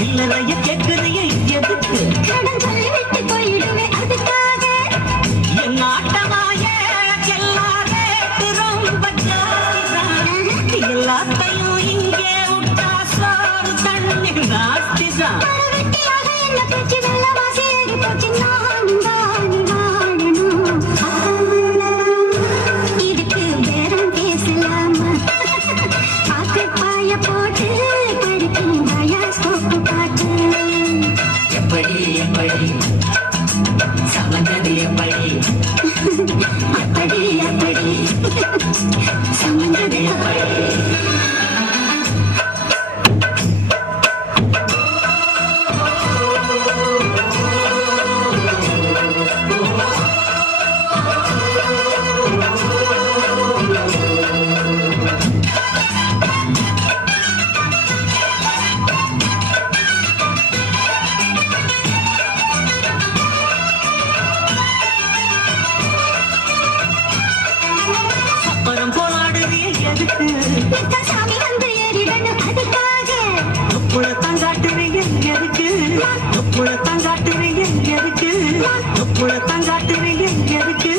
சில்லறைய கேட்குறிய எதுக்கு கடன் சொல்லிவிட்டு போயிடுவேன் அதுக்காக என் நாட்டமாய எல்லாரே ரொம்ப ஜாஸ்திதான் எல்லாத்தையும் இங்கே விட்டா சோறு தண்ணி நாஸ்திதான் வெட்டியாக என்ன பேச்சு வெள்ளமா சேரி போச்சு நானும் தானி வாழணும் இதுக்கு பேரம் பேசலாமா பாக்கு பாய போட்டு படுக்கும் பயாஸ்கோப்பு பாட்டு எப்படி எப்படி சமந்தது எப்படி அப்படி அப்படி சமந்தது அப்படி அப்புறம் போராடுறிய எதுக்கு சாமி வந்து ஏறிடணும் அதுக்காக உப்புளத்தான் காட்டுறிய எதுக்கு உப்புளத்தான் காட்டுறிய எதுக்கு உப்புளத்தான் காட்டுறிய எதுக்கு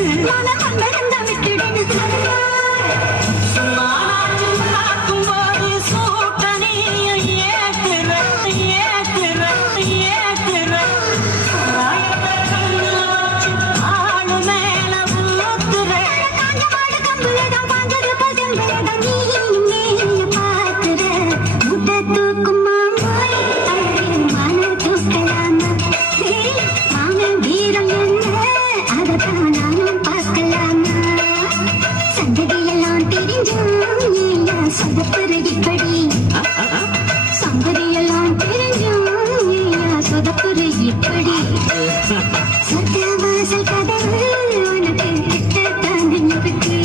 சங்கதியெல்லாம் தெரிஞ்சும் சொதப்புற இப்படி சொர்க்க வாசல் கதவு உனக்கு கிட்ட தாண்டி இருக்கு